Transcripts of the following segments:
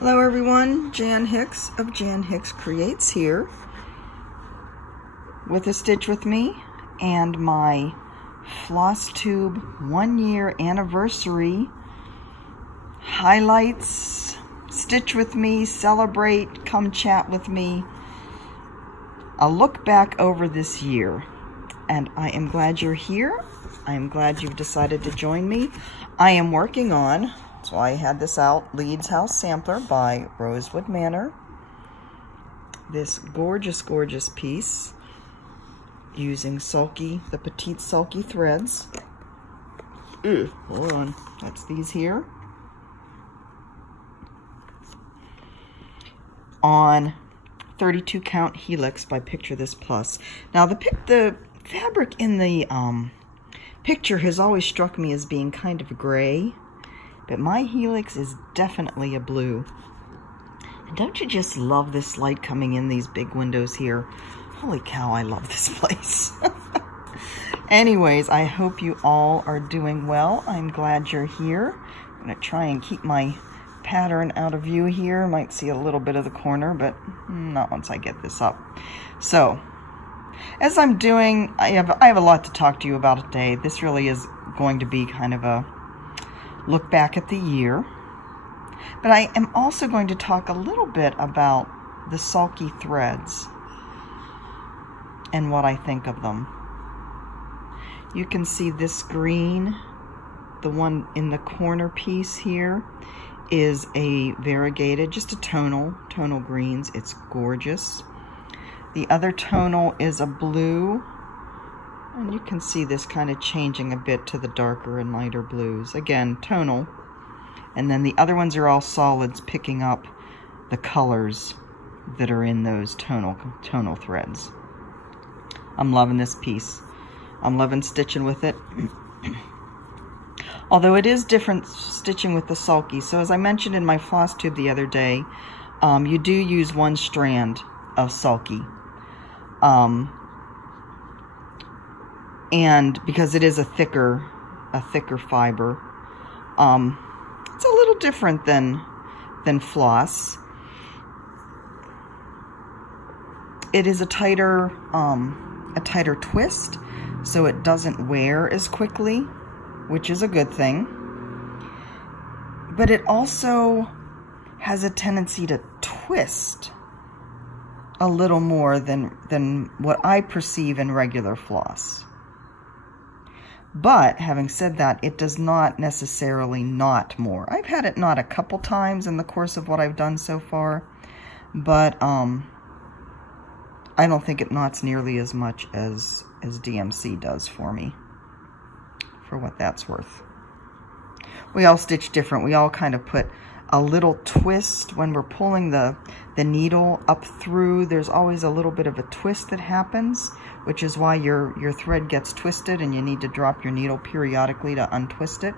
Hello everyone, Jan Hicks of Jan Hicks Creates here with a stitch with me and my Flosstube 1-year anniversary highlights. Stitch with me, celebrate, come chat with me. A look back over this year, and I am glad you're here. I am glad you've decided to join me. I am working on, so I had this out, Leeds House Sampler by Rosewood Manor. This gorgeous, gorgeous piece using Sulky, the petite Sulky threads. Hold on, that's these here. On 32 count helix by Picture This Plus. Now the fabric in the picture has always struck me as being kind of gray. But my helix is definitely a blue. And don't you just love this light coming in these big windows here? Holy cow, I love this place. Anyways, I hope you all are doing well. I'm glad you're here. I'm going to try and keep my pattern out of view here. Might see a little bit of the corner, but not once I get this up. So, as I'm doing, I have a lot to talk to you about today. This really is going to be kind of a look back at the year, but I am also going to talk a little bit about the Sulky threads and what I think of them. You can see this green, the one in the corner piece here, is a variegated, just a tonal greens. It's gorgeous. The other tonal is a blue. And you can see this kind of changing a bit to the darker and lighter blues. Again, tonal. And then the other ones are all solids, picking up the colors that are in those tonal threads. I'm loving this piece. I'm loving stitching with it. Although it is different stitching with the Sulky. So as I mentioned in my Flosstube the other day, you do use one strand of Sulky. And because it is a thicker fiber, it's a little different than floss. It is a tighter twist, so it doesn't wear as quickly, which is a good thing. But it also has a tendency to twist a little more than what I perceive in regular floss. But, having said that, it does not necessarily knot more. I've had it knot a couple times in the course of what I've done so far, but I don't think it knots nearly as much as DMC does for me, for what that's worth. We all stitch different. We all kind of put a little twist when we're pulling the needle up through. There's always a little bit of a twist that happens, which is why your thread gets twisted and you need to drop your needle periodically to untwist it.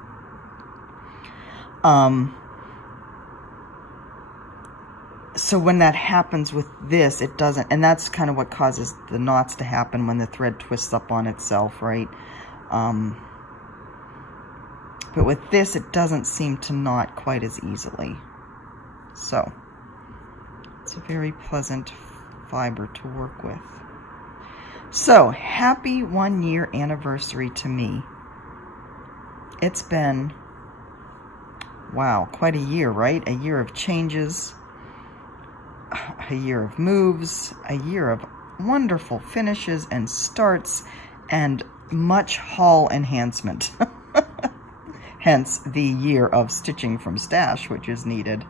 So when that happens with this, it doesn't, and that's kind of what causes the knots to happen when the thread twists up on itself, right? But with this, it doesn't seem to knot quite as easily. So, it's a very pleasant fiber to work with. So, happy 1-year anniversary to me. It's been, wow, quite a year, right? A year of changes, a year of moves, a year of wonderful finishes and starts, and much haul enhancement. Hence the year of stitching from stash, which is needed.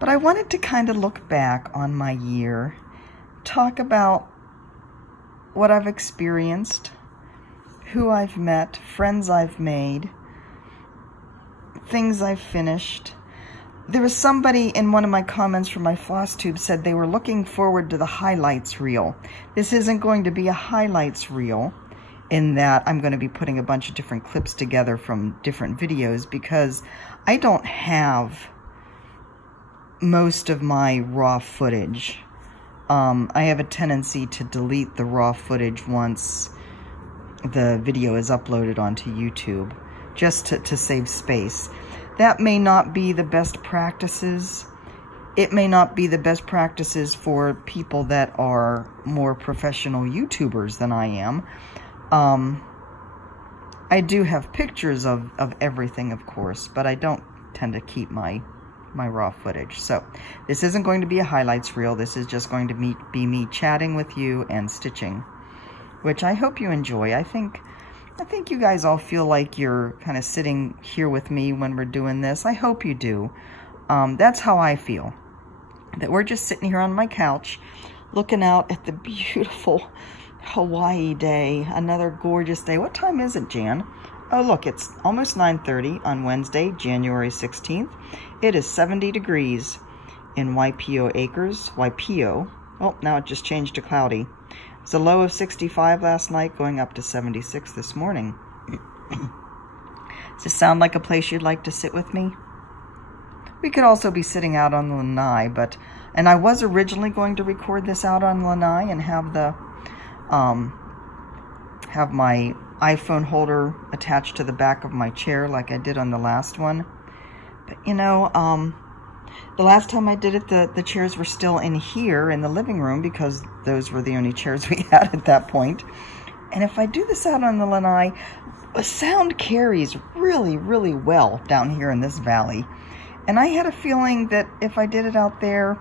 But I wanted to kind of look back on my year, talk about what I've experienced, who I've met, friends I've made, things I've finished. There was somebody in one of my comments from my Flosstube said they were looking forward to the highlights reel. This isn't going to be a highlights reel, in that I'm going to be putting a bunch of different clips together from different videos, because I don't have most of my raw footage. I have a tendency to delete the raw footage once the video is uploaded onto YouTube, just to save space. that may not be the best practices. It may not be the best practices for people that are more professional YouTubers than I am. I do have pictures of everything, of course, but I don't tend to keep my raw footage. So this isn't going to be a highlights reel. This is just going to be me chatting with you and stitching, which I hope you enjoy. I think you guys all feel like you're kind of sitting here with me when we're doing this. I hope you do. That's how I feel. That we're just sitting here on my couch looking out at the beautiful Hawaii day. Another gorgeous day. What time is it, Jan? Oh, look, it's almost 9:30 on Wednesday, January 16th. It is 70 degrees in Waipio Acres. Waipio. Oh, now it just changed to cloudy. It's a low of 65 last night, going up to 76 this morning. Does this sound like a place you'd like to sit with me? We could also be sitting out on the lanai, and I was originally going to record this out on lanai and have my iPhone holder attached to the back of my chair like I did on the last one. But you know, the last time I did it, the chairs were still in here in the living room because those were the only chairs we had at that point. And if I do this out on the lanai, the sound carries really, really well down here in this valley. And I had a feeling that if I did it out there,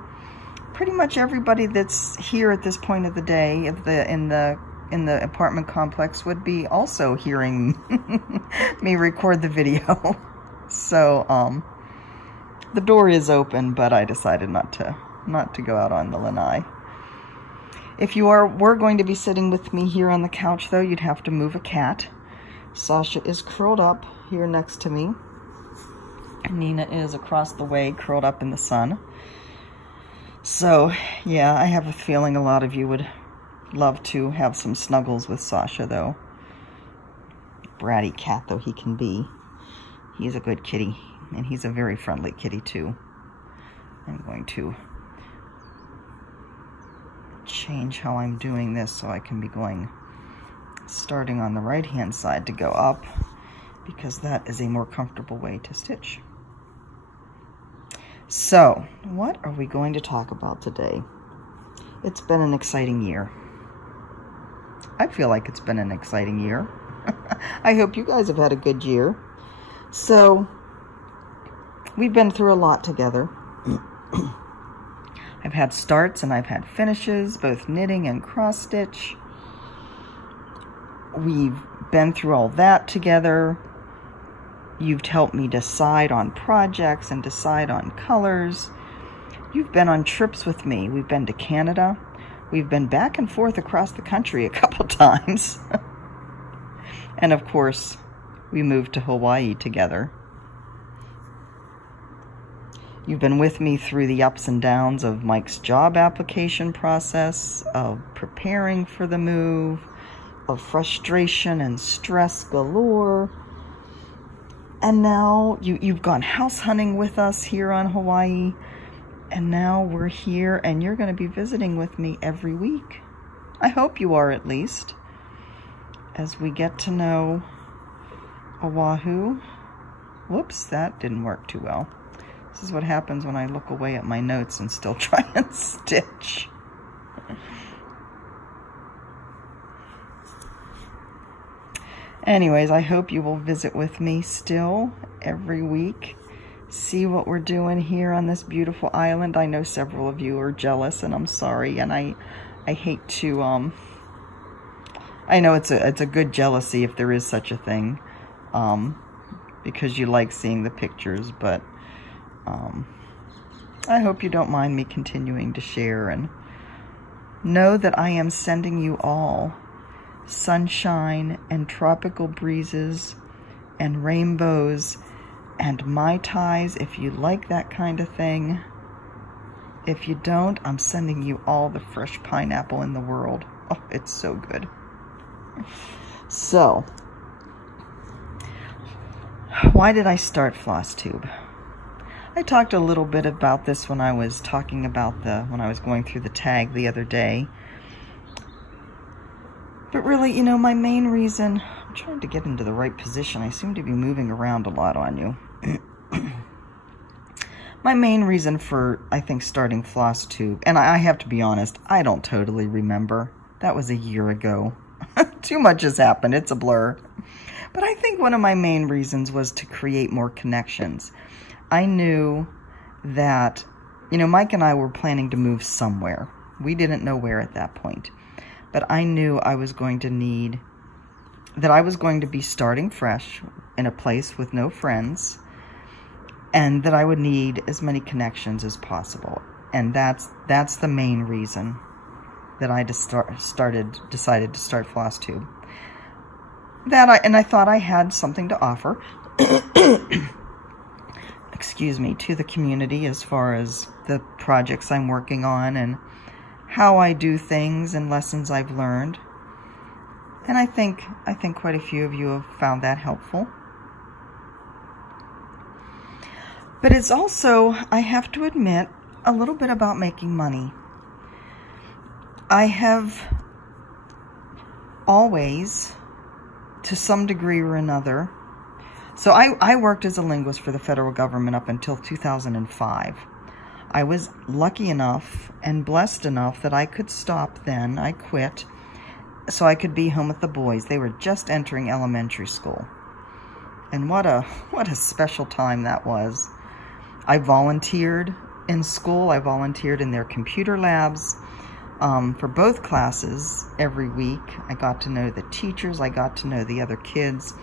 pretty much everybody that's here at this point of the day in the apartment complex would be also hearing me record the video. So the door is open, but I decided not to go out on the lanai. If you were going to be sitting with me here on the couch, though, you'd have to move a cat. Sasha is curled up here next to me. Nina is across the way, curled up in the sun. So, yeah, I have a feeling a lot of you would love to have some snuggles with Sasha, though. Bratty cat though he can be, he's a good kitty, and he's a very friendly kitty, too. I'm going to change how I'm doing this so I can be starting on the right-hand side to go up, because that is a more comfortable way to stitch. So, what are we going to talk about today? It's been an exciting year. I feel like it's been an exciting year. I hope you guys have had a good year. So, we've been through a lot together. I've had starts and I've had finishes, both knitting and cross stitch. We've been through all that together. You've helped me decide on projects and decide on colors. You've been on trips with me. We've been to Canada. We've been back and forth across the country a couple times. And of course, we moved to Hawaii together. You've been with me through the ups and downs of Mike's job application process, of preparing for the move, of frustration and stress galore. And now you've gone house hunting with us here on Hawaii. And now we're here and you're going to be visiting with me every week. I hope you are, at least, as we get to know Oahu. Whoops, that didn't work too well. This is what happens when I look away at my notes and still try and stitch. Anyways, I hope you will visit with me still every week. See what we're doing here on this beautiful island. I know several of you are jealous, and I'm sorry, and I hate to, I know it's a good jealousy if there is such a thing, because you like seeing the pictures, but I hope you don't mind me continuing to share, and know that I am sending you all sunshine and tropical breezes and rainbows and Mai Tais if you like that kind of thing. If you don't, I'm sending you all the fresh pineapple in the world. Oh, it's so good. So, why did I start Flosstube? I talked a little bit about this when I was talking about when I was going through the tag the other day. But really, you know, my main reason, I'm trying to get into the right position. I seem to be moving around a lot on you. My main reason for, I think, starting Flosstube, and I have to be honest, I don't totally remember. That was a year ago. Too much has happened. It's a blur. But I think one of my main reasons was to create more connections. I knew that, you know, Mike and I were planning to move somewhere. We didn't know where at that point. But I knew I was going to need, that I was going to be starting fresh in a place with no friends, and that I would need as many connections as possible. And that's the main reason that I decided to start Flosstube. And I thought I had something to offer, excuse me, to the community as far as the projects I'm working on and how I do things and lessons I've learned. And I think quite a few of you have found that helpful. But it's also, I have to admit, a little bit about making money. I have always, to some degree or another, so I worked as a linguist for the federal government up until 2005. I was lucky enough and blessed enough that I could stop then. I quit so I could be home with the boys. They were just entering elementary school. And what a special time that was. I volunteered in school. I volunteered in their computer labs for both classes every week. I got to know the teachers. I got to know the other kids.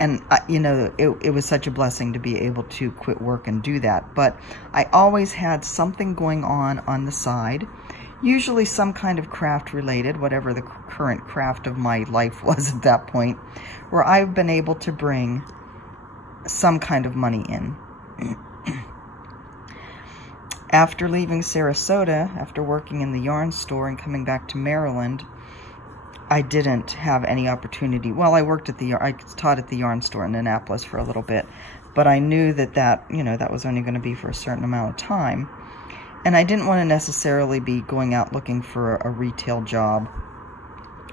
And, you know, it was such a blessing to be able to quit work and do that. But I always had something going on the side, usually some kind of craft related, whatever the current craft of my life was at that point, where I've been able to bring some kind of money in. After leaving Sarasota, after working in the yarn store and coming back to Maryland, I didn't have any opportunity. Well, I taught at the yarn store in Annapolis for a little bit, but I knew that you know, that was only going to be for a certain amount of time. And I didn't want to necessarily be going out looking for a retail job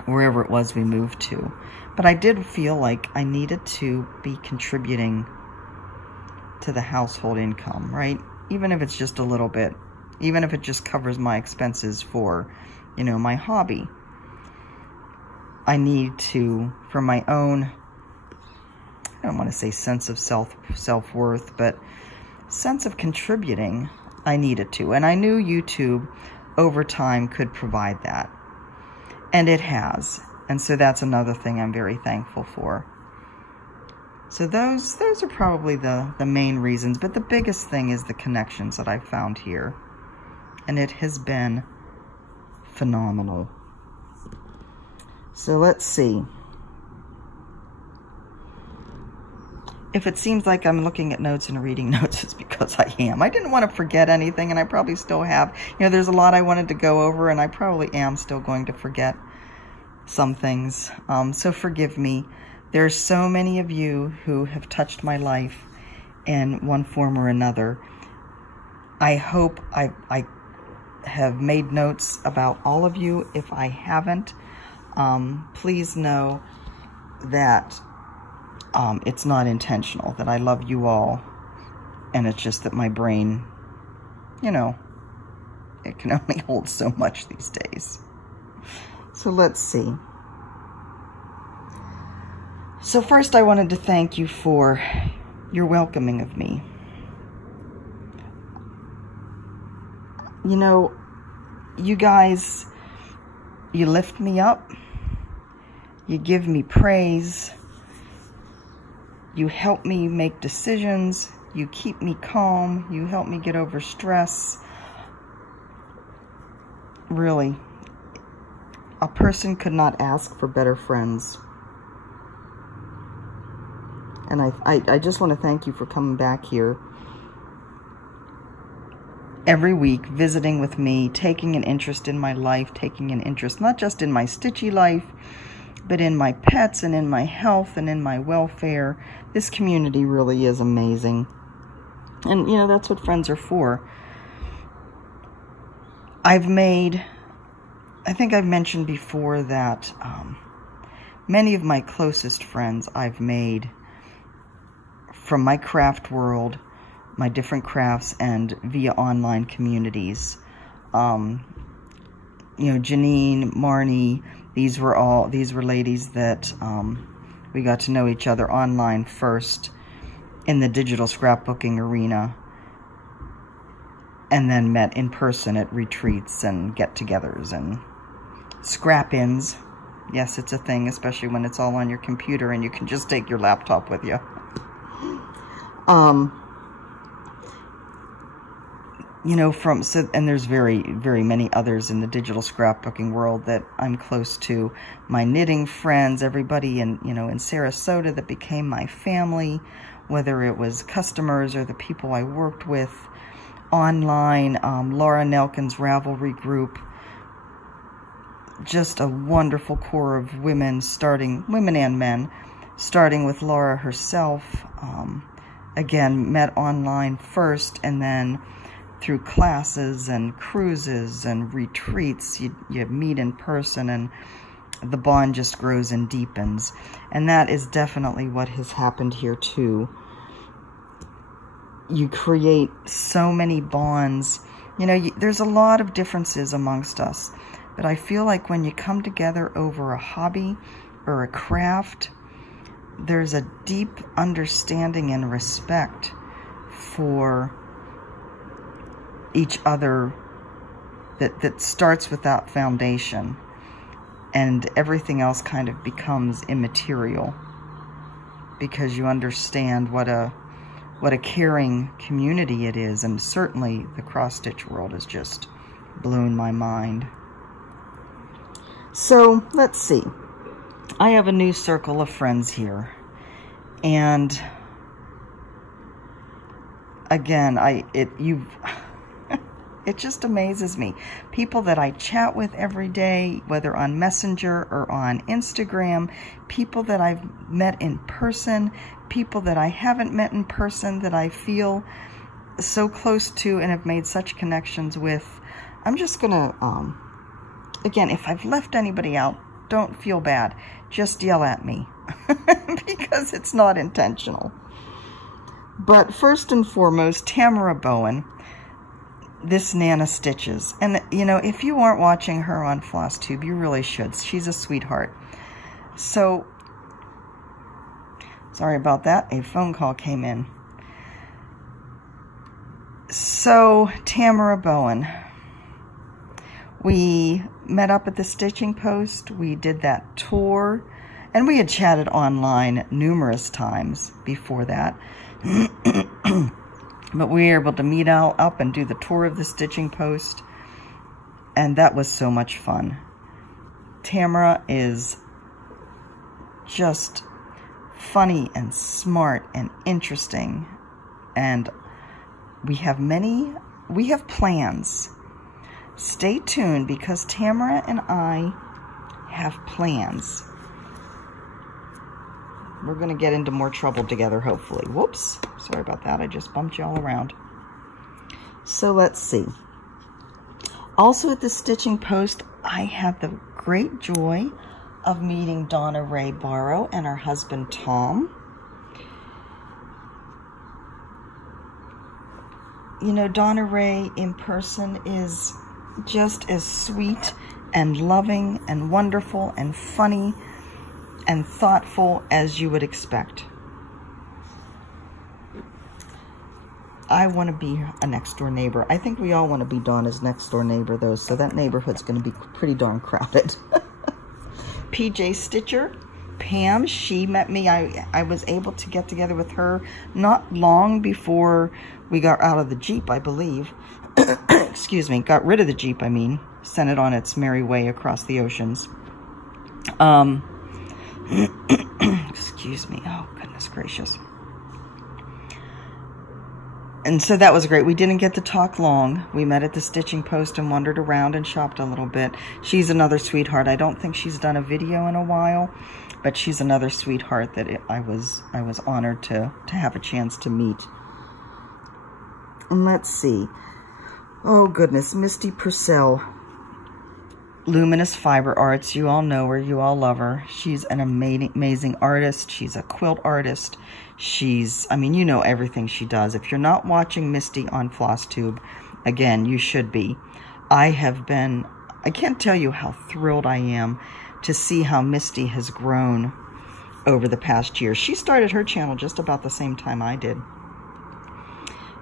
wherever it was we moved to. But I did feel like I needed to be contributing to the household income, right? Even if it's just a little bit, even if it just covers my expenses for, you know, my hobby. I need to, for my own, I don't want to say sense of self-worth, but sense of contributing, I needed to. And I knew YouTube over time could provide that. And it has. And so that's another thing I'm very thankful for. So those are probably the main reasons, but the biggest thing is the connections that I've found here. And it has been phenomenal. So let's see. If it seems like I'm looking at notes and reading notes, it's because I am. I didn't want to forget anything, and I probably still have. You know, there's a lot I wanted to go over, and I probably am still going to forget some things. So forgive me. There are so many of you who have touched my life in one form or another. I hope I have made notes about all of you. If I haven't, please know that it's not intentional, that I love you all, and it's just that my brain, you know, it can only hold so much these days. So let's see. So first I wanted to thank you for your welcoming of me. You know, you guys, you lift me up, you give me praise, you help me make decisions, you keep me calm, you help me get over stress. Really, a person could not ask for better friends. And I just want to thank you for coming back here every week, visiting with me, taking an interest in my life, taking an interest not just in my stitchy life, but in my pets and in my health and in my welfare. This community really is amazing. And, you know, that's what friends are for. I think I've mentioned before that many of my closest friends I've made from my craft world, my different crafts and via online communities. You know, Janine, Marnie, these were ladies that we got to know each other online first in the digital scrapbooking arena, and then met in person at retreats and get-togethers and scrap-ins. Yes, it's a thing, especially when it's all on your computer and you can just take your laptop with you. You know, and there's very, very many others in the digital scrapbooking world that I'm close to. My knitting friends, everybody in Sarasota that became my family, whether it was customers or the people I worked with online, Laura Nelkin's Ravelry group, just a wonderful core of women and men, starting with Laura herself. Again, met online first, and then through classes and cruises and retreats, you meet in person, and the bond just grows and deepens. And that is definitely what has happened here too. You create so many bonds. You know, there's a lot of differences amongst us, but I feel like when you come together over a hobby or a craft, there's a deep understanding and respect for each other that starts with that foundation, and everything else kind of becomes immaterial because you understand what a caring community it is. And certainly the cross-stitch world has just blown my mind. So let's see, I have a new circle of friends here, and again, it just amazes me. People that I chat with every day, whether on Messenger or on Instagram, people that I've met in person, people that I haven't met in person that I feel so close to and have made such connections with. I'm just gonna, again, if I've left anybody out, don't feel bad. Just yell at me because it's not intentional. But first and foremost, Tamara Bowen, this Nana Stitches. And, you know, if you aren't watching her on Flosstube, you really should. She's a sweetheart. So, sorry about that. A phone call came in. So, Tamara Bowen. We met up at the Stitching Post. We did that tour. And we had chatted online numerous times before that. But we were able to meet up and do the tour of the Stitching Post, and that was so much fun. Tamara is just funny and smart and interesting, and we have plans. Stay tuned, because Tamara and I have plans. We're going to get into more trouble together, hopefully. Whoops. Sorry about that. I just bumped you all around. So let's see. Also at the Stitching Post, I had the great joy of meeting Donna Ray Barrow and her husband, Tom. You know, Donna Ray in person is just as sweet and loving and wonderful and funny and thoughtful as you would expect. I want to be a next door neighbor. I think we all want to be Donna's next door neighbor, though, so that neighborhood's going to be pretty darn crowded. PJ Stitcher, Pam, she met me. I was able to get together with her not long before we got out of the Jeep, I believe. Excuse me, got rid of the Jeep, I mean. Sent it on its merry way across the oceans. Excuse me. Oh, goodness gracious. And so that was great. We didn't get to talk long. We met at the Stitching Post and wandered around and shopped a little bit. She's another sweetheart. I don't think she's done a video in a while, but she's another sweetheart that I was honored to have a chance to meet. And let's see. Oh, goodness. Misty Purcell. Luminous Fiber Arts. You all know her. You all love her. She's an amazing artist. She's a quilt artist. She's, I mean, you know everything she does. If you're not watching Misty on Flosstube, again, you should be. I can't tell you how thrilled I am to see how Misty has grown over the past year. She started her channel just about the same time I did.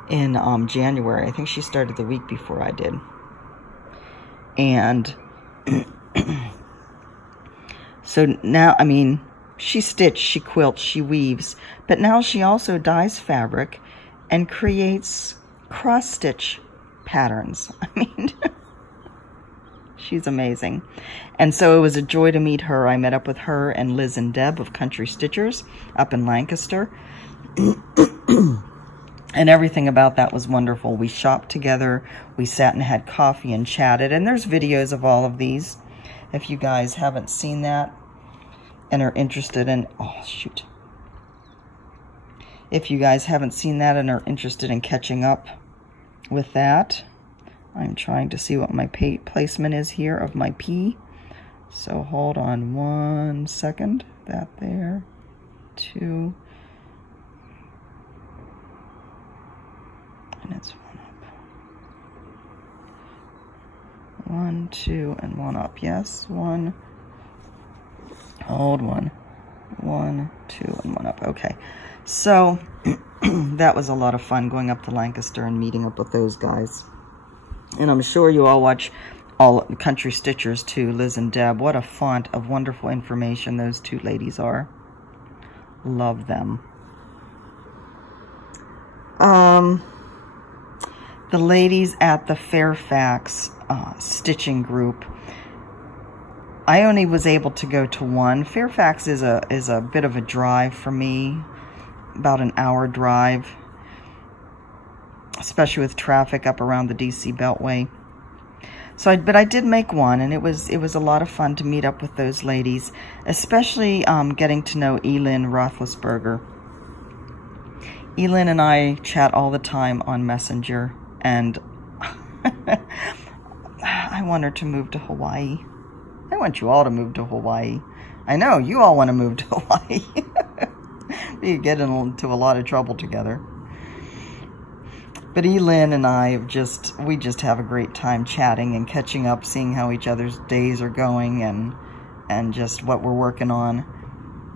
In January. I think she started the week before I did. And so now, I mean, she stitches, she quilts, she weaves, but now she also dyes fabric and creates cross-stitch patterns. I mean, she's amazing. And so it was a joy to meet her. I met up with her and Liz and Deb of Country Stitchers up in Lancaster. And everything about that was wonderful. We shopped together, we sat and had coffee and chatted, and there's videos of all of these. If you guys haven't seen that and are interested in, oh shoot. If you guys haven't seen that and are interested in catching up with that, I'm trying to see what my placement is here of my P. So hold on 1 second. That there, 2. And it's 1 up. 1, 2, and 1 up. Yes, 1. Hold 1. 1, 2, and 1 up. Okay. So that was a lot of fun going up to Lancaster and meeting up with those guys. And I'm sure you all watch all Country Stitchers too, Liz and Deb. What a font of wonderful information those two ladies are. Love them. The ladies at the Fairfax stitching group, I only was able to go to one. Fairfax is a bit of a drive for me, about an hour drive, especially with traffic up around the DC Beltway. So, but I did make one, and it was a lot of fun to meet up with those ladies, especially getting to know Elin Roethlisberger. Elin and I chat all the time on Messenger, and I want her to move to Hawaii. I want you all to move to Hawaii. I know, you all want to move to Hawaii. We get into a lot of trouble together. But Elin and I we just have a great time chatting and catching up, seeing how each other's days are going and just what we're working on.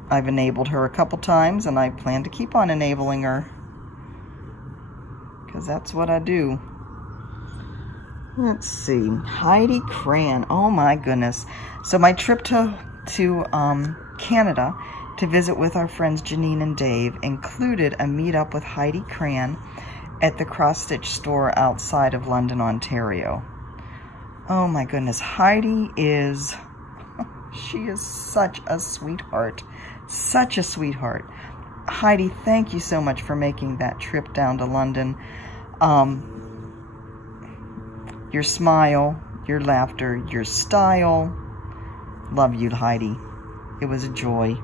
I've enabled her a couple times, and I plan to keep on enabling her, because that's what I do. Let's see, Heidi Cran. Oh my goodness. So my trip to Canada to visit with our friends Janine and Dave included a meetup with Heidi Cran at the Cross Stitch store outside of London, Ontario. Oh my goodness, Heidi is, she is such a sweetheart. Such a sweetheart. Heidi, thank you so much for making that trip down to London. Your smile, your laughter, your style. Love you, Heidi. It was a joy.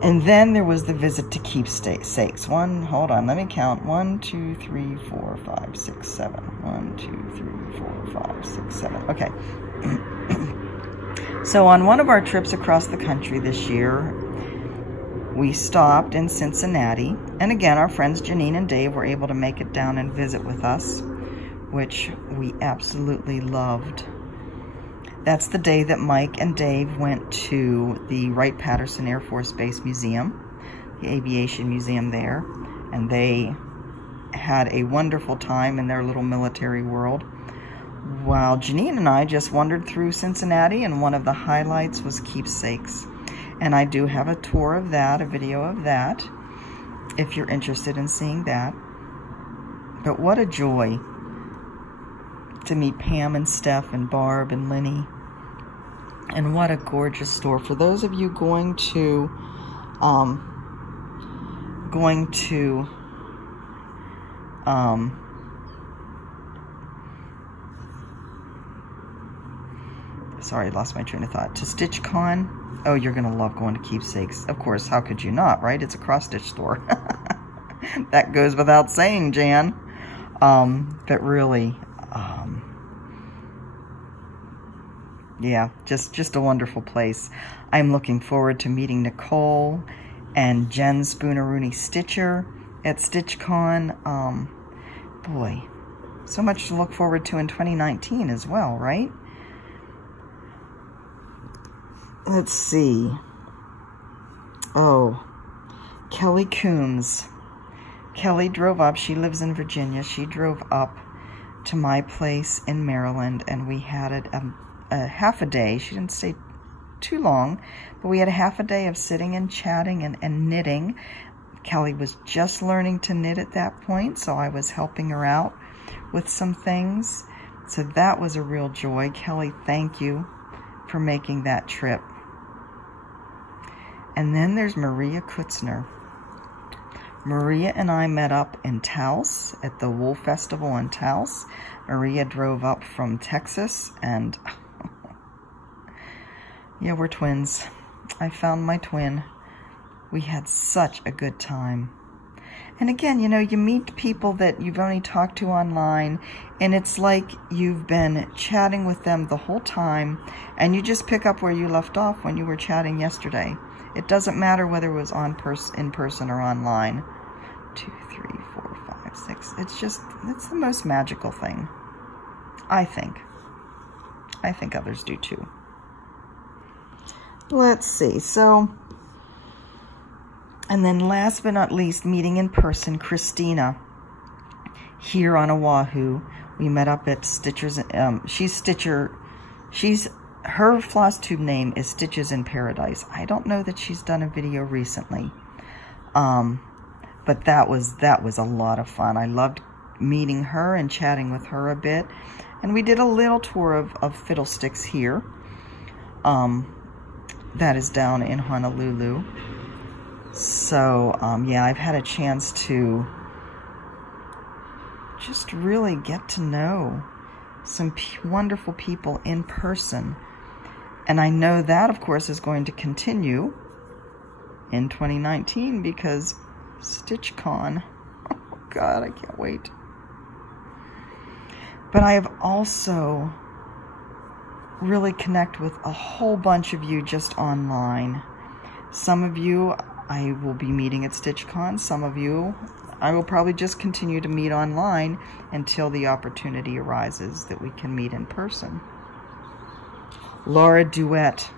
And then there was the visit to keepsakes. Hold on, let me count. 1, 2, 3, 4, 5, 6, 7. 1, 2, 3, 4, 5, 6, 7. Okay. So on one of our trips across the country this year, we stopped in Cincinnati. And again, our friends Janine and Dave were able to make it down and visit with us, which we absolutely loved. That's the day that Mike and Dave went to the Wright-Patterson Air Force Base Museum, the aviation museum there, and they had a wonderful time in their little military world, while Janine and I just wandered through Cincinnati, and one of the highlights was Keepsakes. And I do have a tour of that, a video of that, if you're interested in seeing that. But what a joy to meet Pam and Steph and Barb and Linny. And what a gorgeous store. For those of you going to sorry, I lost my train of thought. To StitchCon, oh, you're gonna love going to Keepsakes. Of course, how could you not, right? It's a cross-stitch store. That goes without saying, Jan. But really, Yeah, just a wonderful place. I'm looking forward to meeting Nicole and Jen Spoonerooney Stitcher at StitchCon. Boy, so much to look forward to in 2019 as well, right? Let's see. Oh, Kelly Coombs. Kelly drove up. She lives in Virginia. She drove up to my place in Maryland, and we had a half a day. She didn't stay too long, but we had a half a day of sitting and chatting and knitting. Kelly was just learning to knit at that point, so I was helping her out with some things. So that was a real joy. Kelly, thank you for making that trip. And then there's Maria Kutzner. Maria and I met up in Taos at the Wool Festival in Taos. Maria drove up from Texas, and yeah, we're twins. I found my twin. We had such a good time. And again, you know, you meet people that you've only talked to online, and it's like you've been chatting with them the whole time, and you just pick up where you left off when you were chatting yesterday. It doesn't matter whether it was in person or online. 2, 3, 4, 5, 6. It's the most magical thing, I think. I think others do too. Let's see. So, and then last but not least, meeting in person, Christina, here on Oahu. We met up at Stitchers. She's Stitcher. Her Flosstube name is Stitches in Paradise. I don't know that she's done a video recently. But that was a lot of fun. I loved meeting her and chatting with her a bit. And we did a little tour of Fiddlesticks here. That is down in Honolulu. So, yeah, I've had a chance to just really get to know some wonderful people in person. And I know that, of course, is going to continue in 2019 because StitchCon. Oh, God, I can't wait. But I have also really connected with a whole bunch of you just online. Some of you I will be meeting at StitchCon. Some of you I will probably just continue to meet online until the opportunity arises that we can meet in person. Laura Duet.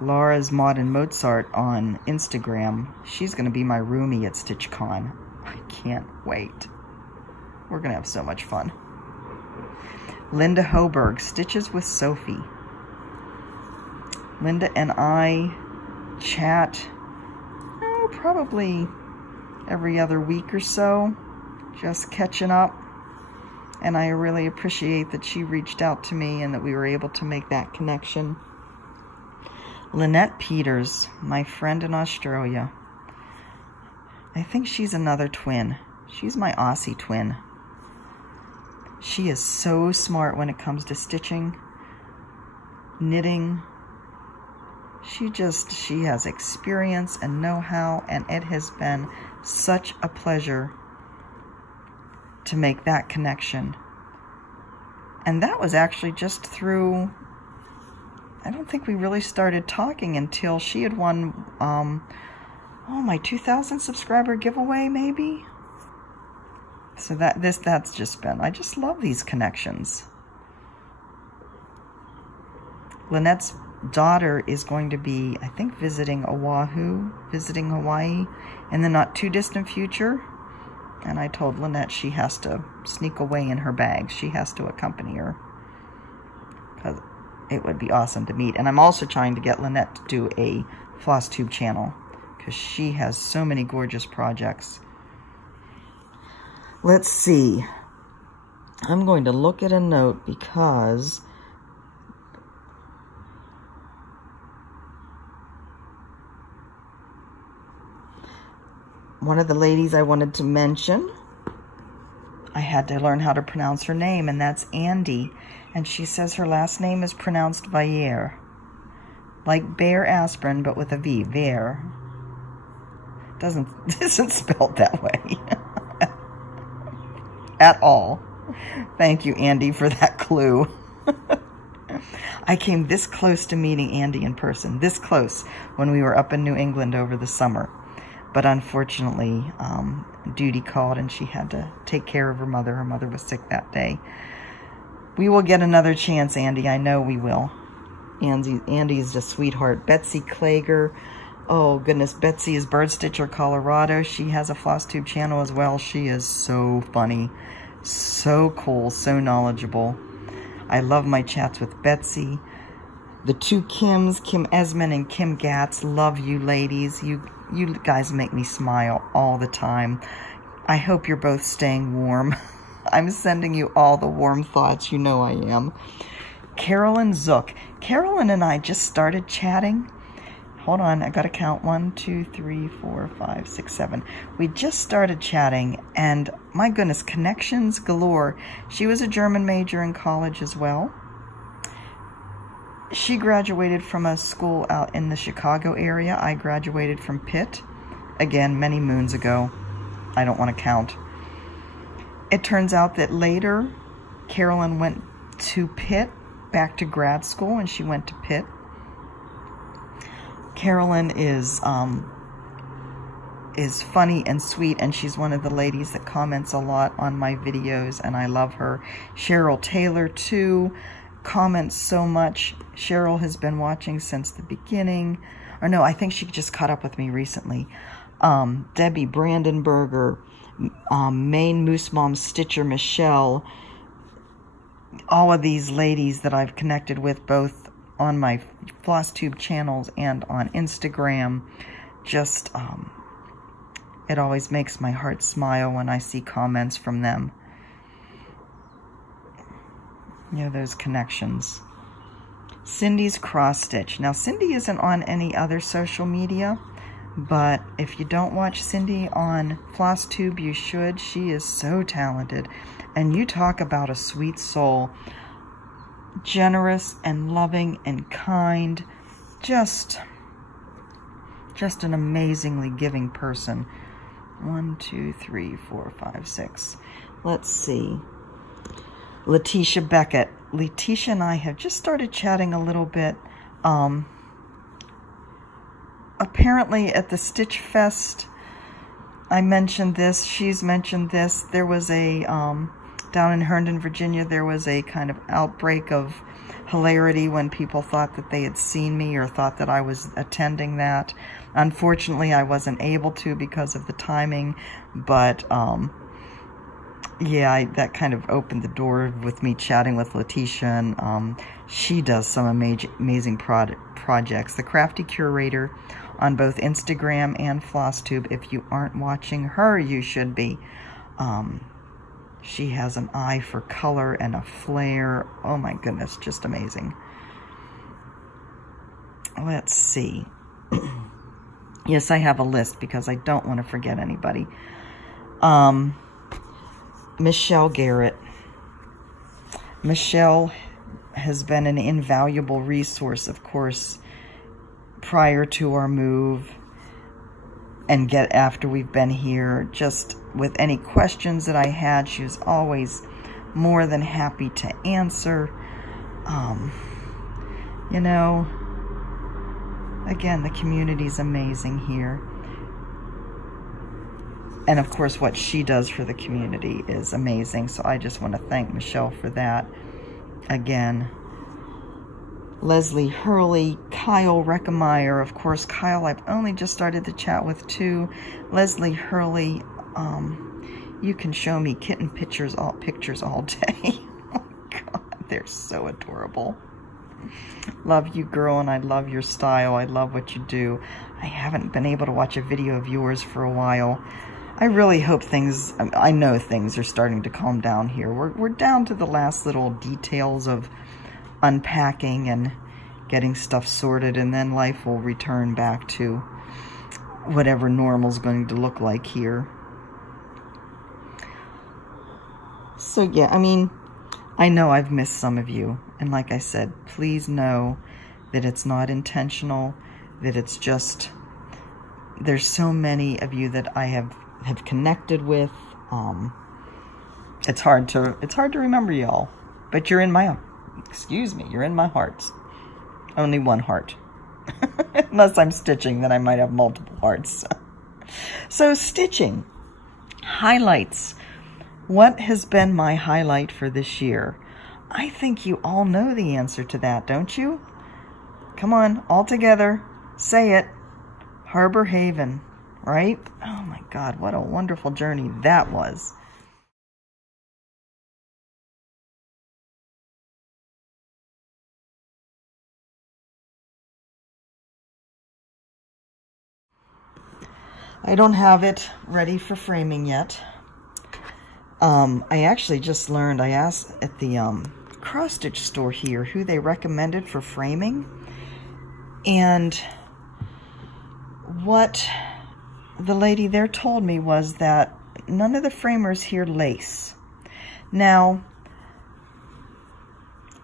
Laura's Maud and Mozart on Instagram. She's going to be my roomie at StitchCon. I can't wait. We're going to have so much fun. Linda Hoberg, Stitches with Sophie. Linda and I chat probably every other week or so, just catching up. And I really appreciate that she reached out to me and that we were able to make that connection. Lynette Peters, my friend in Australia. I think she's another twin. She's my Aussie twin. She is so smart when it comes to stitching, knitting. She has experience and know-how, and it has been such a pleasure to make that connection. And that was actually just through, I don't think we really started talking until she had won, my 2,000 subscriber giveaway, maybe? So that's just been, I just love these connections. Lynette's daughter is going to be, I think, visiting Oahu, visiting Hawaii in the not too distant future. And I told Lynette she has to sneak away in her bag. She has to accompany her, because it would be awesome to meet. And I'm also trying to get Lynette to do a Flosstube channel, because she has so many gorgeous projects. Let's see. I'm going to look at a note because one of the ladies I wanted to mention, I had to learn how to pronounce her name, and that's Andy. And she says her last name is pronounced Vayer. Like Bayer aspirin, but with a V. Vayer. Isn't spelled that way. At all. Thank you, Andy, for that clue. I came this close to meeting Andy in person, this close, when we were up in New England over the summer. But unfortunately, duty called and she had to take care of her mother. Her mother was sick that day. We will get another chance, Andy. I know we will. Andy's a sweetheart. Betsy Klager. Oh, goodness. Betsy is Bird Stitcher, Colorado. She has a Flosstube channel as well. She is so funny. So cool. So knowledgeable. I love my chats with Betsy. The two Kims, Kim Esmond and Kim Gatz. Love you, ladies. You guys make me smile all the time. I hope you're both staying warm. I'm sending you all the warm thoughts. You know I am. Carolyn Zook. Carolyn and I just started chatting. Hold on, I gotta count. 1, 2, 3, 4, 5, 6, 7. We just started chatting, and my goodness, connections galore. She was a German major in college as well. She graduated from a school out in the Chicago area. I graduated from Pitt. Again, many moons ago. I don't want to count. It turns out that later, Carolyn went to Pitt, back to grad school, and she went to Pitt. Carolyn is funny and sweet, and she's one of the ladies that comments a lot on my videos, and I love her. Cheryl Taylor, too, comments so much. Cheryl has been watching since the beginning. Or no, I think she just caught up with me recently. Debbie Brandenberger, Maine Moose Mom Stitcher Michelle, all of these ladies that I've connected with both on my Flosstube channels and on Instagram. Just, it always makes my heart smile when I see comments from them. You know, those connections. Cindy's Cross Stitch. Now, Cindy isn't on any other social media, but if you don't watch Cindy on Flosstube, you should. She is so talented. And you talk about a sweet soul. Generous and loving and kind. Just an amazingly giving person. 1, 2, 3, 4, 5, 6. Let's see. Letitia Beckett. Letitia and I have just started chatting a little bit. Apparently at the Stitch Fest, I mentioned this. She's mentioned this. There was a, down in Herndon, Virginia, there was a kind of outbreak of hilarity when people thought that they had seen me or thought that I was attending that. Unfortunately, I wasn't able to because of the timing, but yeah, that kind of opened the door with me chatting with Letitia, and she does some amazing projects. The Crafty Curator on both Instagram and Flosstube. If you aren't watching her, you should be. She has an eye for color and a flair. Oh my goodness, just amazing. Let's see. Yes, I have a list because I don't want to forget anybody. Michelle Garrett. Michelle has been an invaluable resource, of course, prior to our move and after we've been here. Just with any questions that I had, she was always more than happy to answer. You know, again, the community's amazing here. And of course, what she does for the community is amazing. So I just want to thank Michelle for that. Again, Leslie Hurley, Kyle Reckemeyer. Of course, Kyle, I've only just started to chat with too. Leslie Hurley, you can show me kitten pictures all day. Oh God, they're so adorable. Love you, girl, and I love your style. I love what you do. I haven't been able to watch a video of yours for a while. I really hope I know things are starting to calm down here. We're down to the last little details of unpacking and getting stuff sorted, and then life will return back to whatever normal's going to look like here. So yeah, I mean, I know I've missed some of you, and like I said, please know that it's not intentional, that it's just, there's so many of you that I have connected with. It's hard to remember y'all, but you're in my, excuse me, you're in my hearts. Only one heart. Unless I'm stitching, then I might have multiple hearts. So stitching. Highlights. What has been my highlight for this year? I think you all know the answer to that, don't you? Come on, all together. Say it. Harbor Haven, right? Oh my God, what a wonderful journey that was. I don't have it ready for framing yet. I actually just learned, I asked at the cross-stitch store here who they recommended for framing. And what the lady there told me was that none of the framers here lace. Now,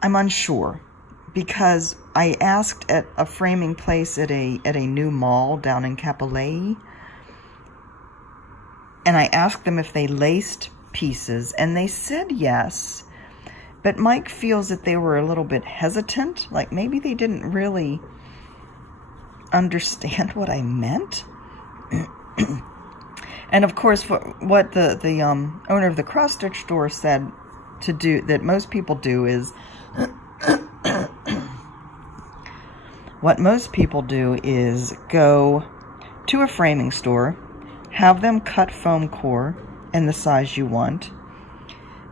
I'm unsure because I asked at a framing place at a new mall down in Kapolei, and I asked them if they laced pieces, and they said yes, but Mike feels that they were a little bit hesitant, like maybe they didn't really understand what I meant. And of course, what the owner of the cross-stitch store said to do, that most people do, is what most people do is go to a framing store, have them cut foam core in the size you want,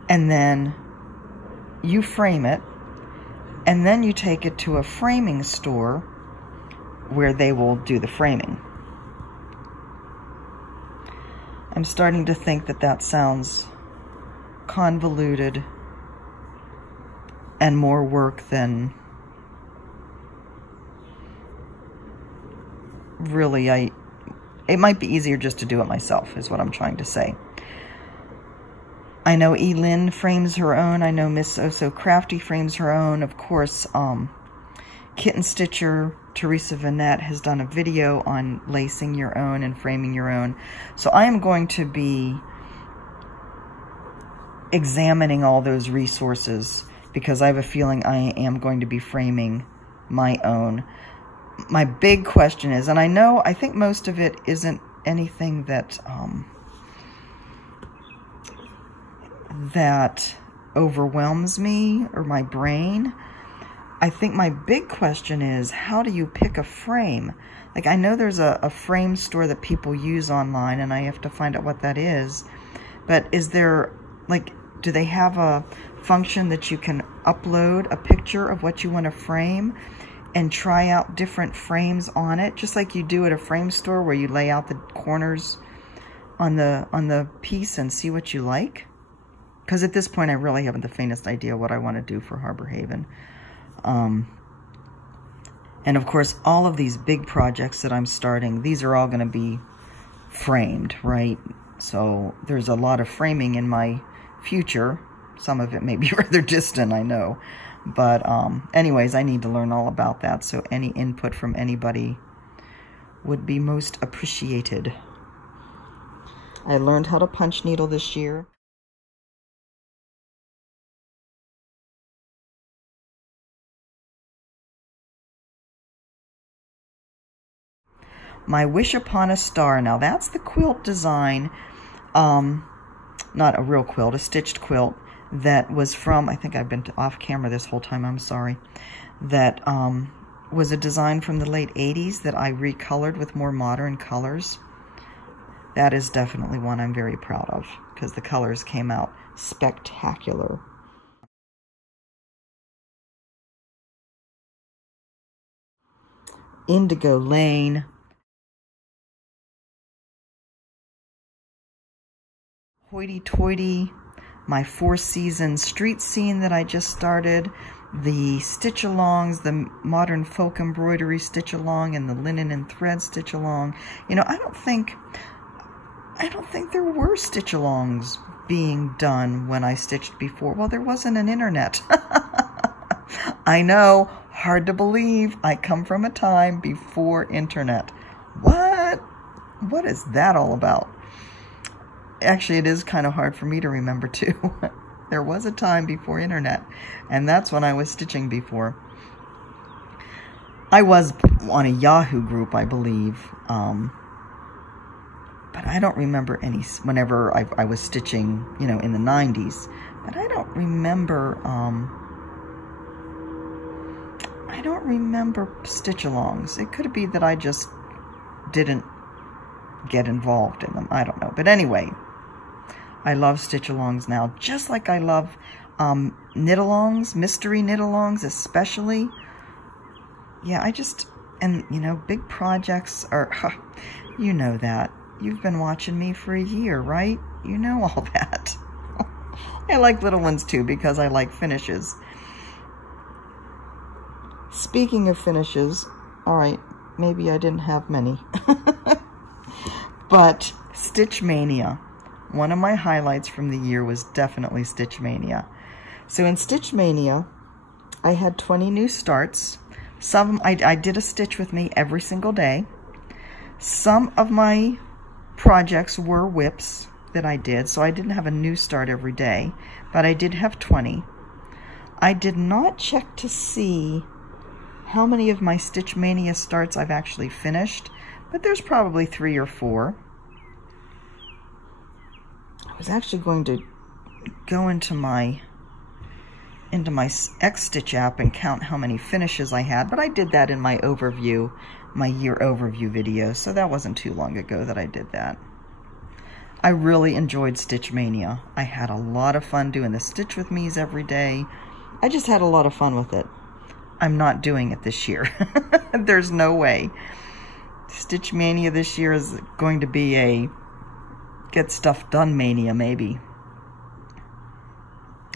and then you frame it, and then you take it to a framing store where they will do the framing. I'm starting to think that that sounds convoluted and more work than really it might be easier just to do it myself, is what I'm trying to say. I know Elin frames her own. I know Miss Oh So Crafty frames her own. Of course, Kitten Stitcher, Teresa Vanette, has done a video on lacing your own and framing your own. So I am going to be examining all those resources because I have a feeling I am going to be framing my own. My big question is, and I think most of it isn't anything that that overwhelms me or my brain. I think my big question is, how do you pick a frame? Like, I know there's a frame store that people use online, and I have to find out what that is. But is there, like, do they have a function that you can upload a picture of what you want to frame and try out different frames on it, just like you do at a frame store where you lay out the corners on the piece and see what you like? Because at this point, I really haven't the faintest idea what I want to do for Harbor Haven. And of course, all of these big projects that I'm starting, these are all going to be framed, right? So there's a lot of framing in my future. Some of it may be rather distant, I know. But anyways, I need to learn all about that. So any input from anybody would be most appreciated. I learned how to punch needle this year. My Wish Upon a Star. Now that's the quilt design, not a real quilt, a stitched quilt that was from, I think I've been off camera this whole time, I'm sorry, that was a design from the late 80s that I recolored with more modern colors. That is definitely one I'm very proud of because the colors came out spectacular. Indigo Lane. Hoity-toity, my 4-season street scene that I just started, the stitch-alongs, the modern folk embroidery stitch-along, and the linen and thread stitch-along. You know, I don't think there were stitch-alongs being done when I stitched before. Well, there wasn't an internet. I know, hard to believe. I come from a time before internet. What? What is that all about? Actually, it is kind of hard for me to remember, too. There was a time before internet, and that's when I was stitching before. I was on a Yahoo group, I believe, but I don't remember any, whenever I was stitching, you know, in the 90s, but I don't remember stitch-alongs. It could be that I just didn't get involved in them. I don't know. But anyway, I love stitch-alongs now, just like I love knit-alongs, mystery knit-alongs especially. Yeah, and you know, big projects are, you know that. You've been watching me for a year, right? You know all that. I like little ones too because I like finishes. Speaking of finishes, all right, maybe I didn't have many. But Stitch Mania. One of my highlights from the year was definitely Stitch Mania. So in Stitch Mania, I had 20 new starts. Some I did a stitch with me every single day. Some of my projects were whips that I did, so I didn't have a new start every day, but I did have 20. I did not check to see how many of my Stitch Mania starts I've actually finished, but there's probably 3 or 4. I was actually going to go into my X-Stitch app and count how many finishes I had, but I did that in my overview, my year overview video, so that wasn't too long ago that I did that. I really enjoyed Stitch Mania. I had a lot of fun doing the Stitch with Me's every day. I just had a lot of fun with it. I'm not doing it this year. There's no way. Stitch Mania this year is going to be a get stuff done mania, maybe.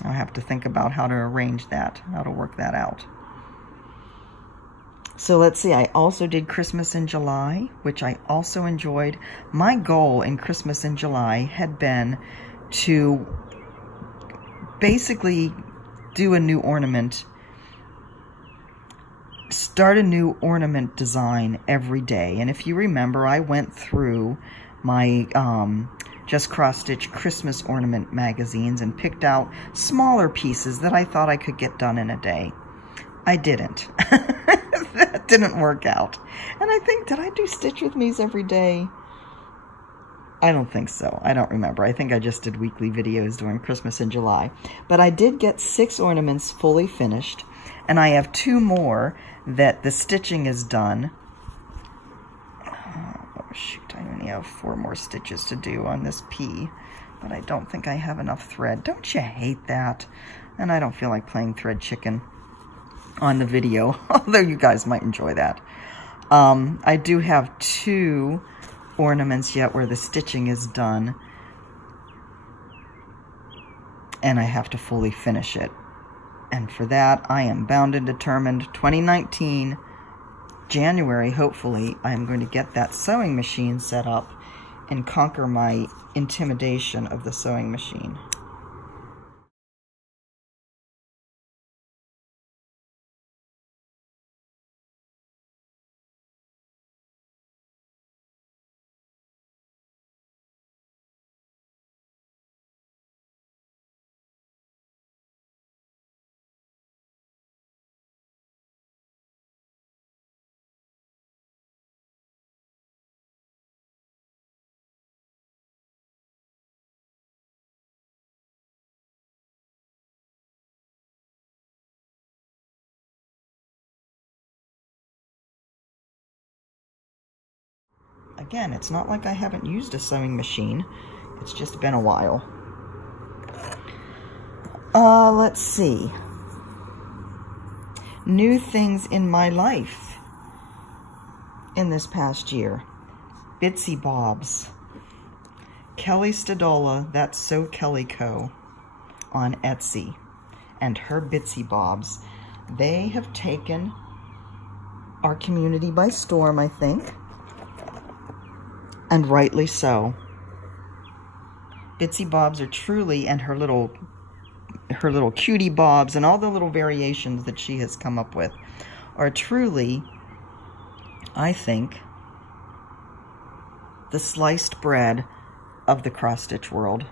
I'll have to think about how to arrange that, how to work that out. So let's see, I also did Christmas in July, which I also enjoyed. My goal in Christmas in July had been to basically do a new ornament, start a new ornament design every day. And if you remember, I went through my Just Cross Stitch Christmas ornament magazines and picked out smaller pieces that I thought I could get done in a day. I didn't. That didn't work out. And I think, did I do Stitch with Me's every day? I don't think so. I don't remember. I think I just did weekly videos during Christmas in July. But I did get 6 ornaments fully finished, and I have 2 more that the stitching is done. Oh shoot, I only have 4 more stitches to do on this P, but I don't think I have enough thread. Don't you hate that? And I don't feel like playing thread chicken on the video, although you guys might enjoy that. I do have 2 ornaments yet where the stitching is done, and I have to fully finish it. And for that, I am bound and determined. 2019, January, hopefully, I am going to get that sewing machine set up and conquer my intimidation of the sewing machine. Again, it's not like I haven't used a sewing machine. It's just been a while. Let's see. New things in my life in this past year. Bitsy Bobs. Kelly Stadola, that's So Kelly Co. on Etsy. And her Bitsy Bobs. They have taken our community by storm, I think. And rightly so. Bitsy Bobs are truly, and her little cutie bobs and all the little variations that she has come up with are truly, I think, the sliced bread of the cross-stitch world.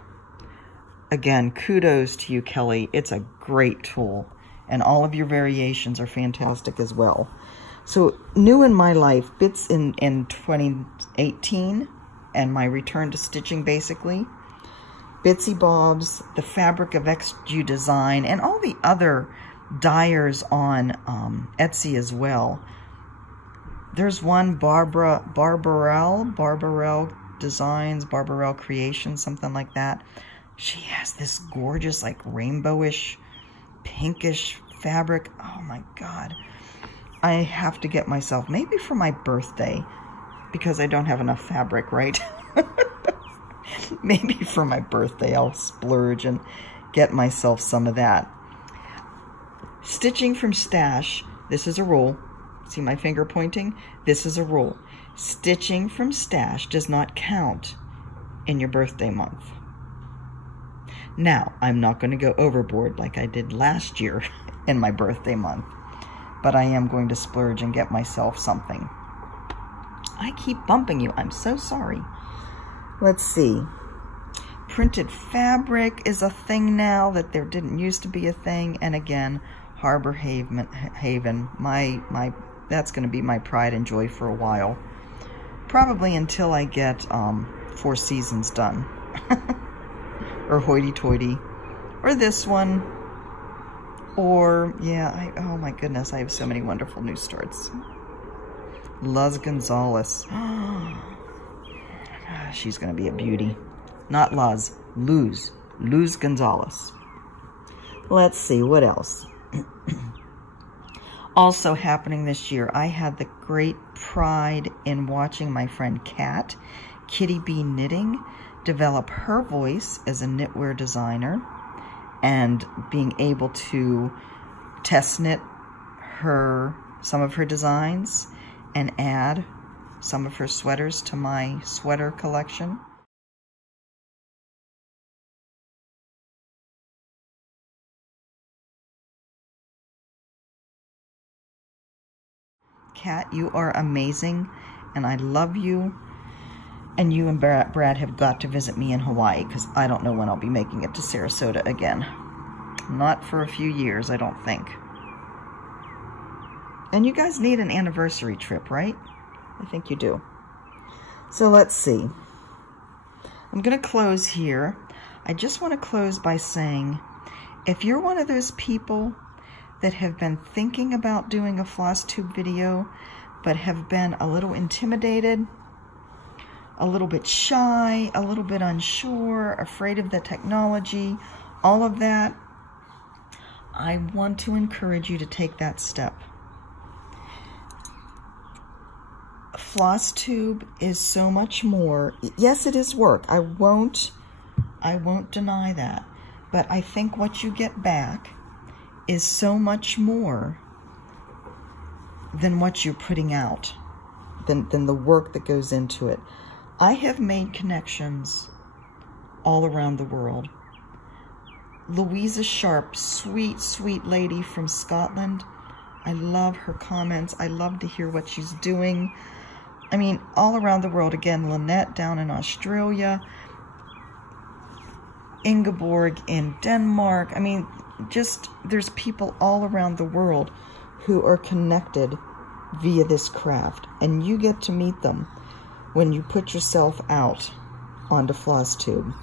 Again, kudos to you, Kelly. It's a great tool, and all of your variations are fantastic as well. So new in my life, bits in 2018 and my return to stitching basically. Bitsy Bobs, the fabric of XG Design, and all the other dyers on Etsy as well. There's one, Barbarelle Designs, Barbarelle Creations, something like that. She has this gorgeous, like rainbowish, pinkish fabric. Oh my God. I have to get myself, maybe for my birthday, because I don't have enough fabric, right? Maybe for my birthday I'll splurge and get myself some of that. Stitching from stash, this is a rule. See my finger pointing? This is a rule. Stitching from stash does not count in your birthday month. Now, I'm not going to go overboard like I did last year in my birthday month, but I am going to splurge and get myself something. I keep bumping you. I'm so sorry. Let's see. Printed fabric is a thing now that there didn't used to be a thing. And again, Harbor Haven, that's going to be my pride and joy for a while. Probably until I get 4 Seasons done. Or Hoity Toity. Or this one. Or, yeah, oh my goodness, I have so many wonderful new starts. Luz Gonzalez. She's going to be a beauty. Not Luz, Luz Gonzalez. Let's see, what else? Also happening this year, I had the great pride in watching my friend Kat, Kitty Bee Knitting, develop her voice as a knitwear designer and being able to test knit some of her designs and add some of her sweaters to my sweater collection. Kat, you are amazing, and I love you. And you and Brad have got to visit me in Hawaii, because I don't know when I'll be making it to Sarasota again. Not for a few years, I don't think. And you guys need an anniversary trip, right? I think you do. So let's see. I'm going to close here. I just want to close by saying, if you're one of those people that have been thinking about doing a Flosstube video, but have been a little intimidated, a little bit shy, a little bit unsure, afraid of the technology, all of that, I want to encourage you to take that step. Flosstube is so much more. Yes, it is work. I won't deny that. But I think what you get back is so much more than what you're putting out, than the work that goes into it. I have made connections all around the world. Louisa Sharp, sweet, sweet lady from Scotland. I love her comments. I love to hear what she's doing. I mean, all around the world. Again, Lynette down in Australia. Ingeborg in Denmark. I mean, just, there's people all around the world who are connected via this craft. And you get to meet them when you put yourself out onto Flosstube.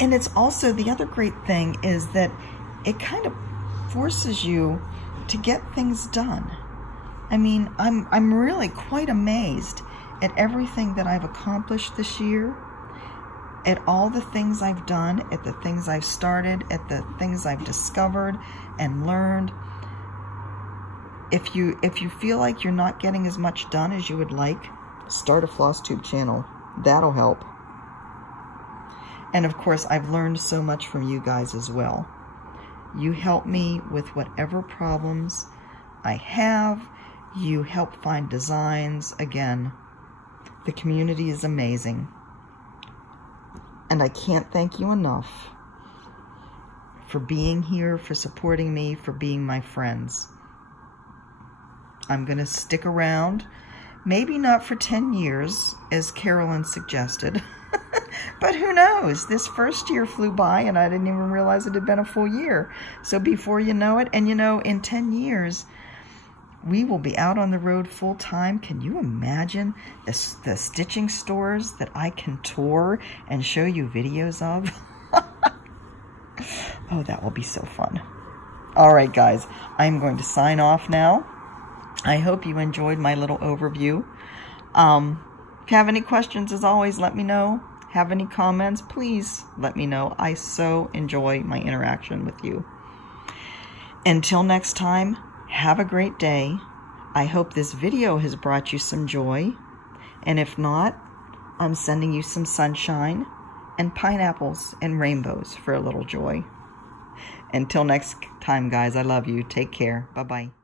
And it's also, the other great thing is that it kind of forces you to get things done. I mean, I'm really quite amazed at everything that I've accomplished this year, at all the things I've done, at the things I've started, at the things I've discovered and learned. If you feel like you're not getting as much done as you would like, start a Flosstube channel. That'll help. And of course, I've learned so much from you guys as well. You help me with whatever problems I have. You help find designs. Again, the community is amazing. And I can't thank you enough for being here, for supporting me, for being my friends. I'm going to stick around. Maybe not for 10 years, as Carolyn suggested. But who knows? This first year flew by and I didn't even realize it had been a full year. So before you know it, and you know, in 10 years, we will be out on the road full time. Can you imagine the stitching stores that I can tour and show you videos of? Oh, that will be so fun. All right, guys, I'm going to sign off now. I hope you enjoyed my little overview. If you have any questions, as always, let me know. Have any comments, please let me know. I so enjoy my interaction with you. Until next time, have a great day. I hope this video has brought you some joy. And if not, I'm sending you some sunshine and pineapples and rainbows for a little joy. Until next time, guys, I love you. Take care. Bye-bye.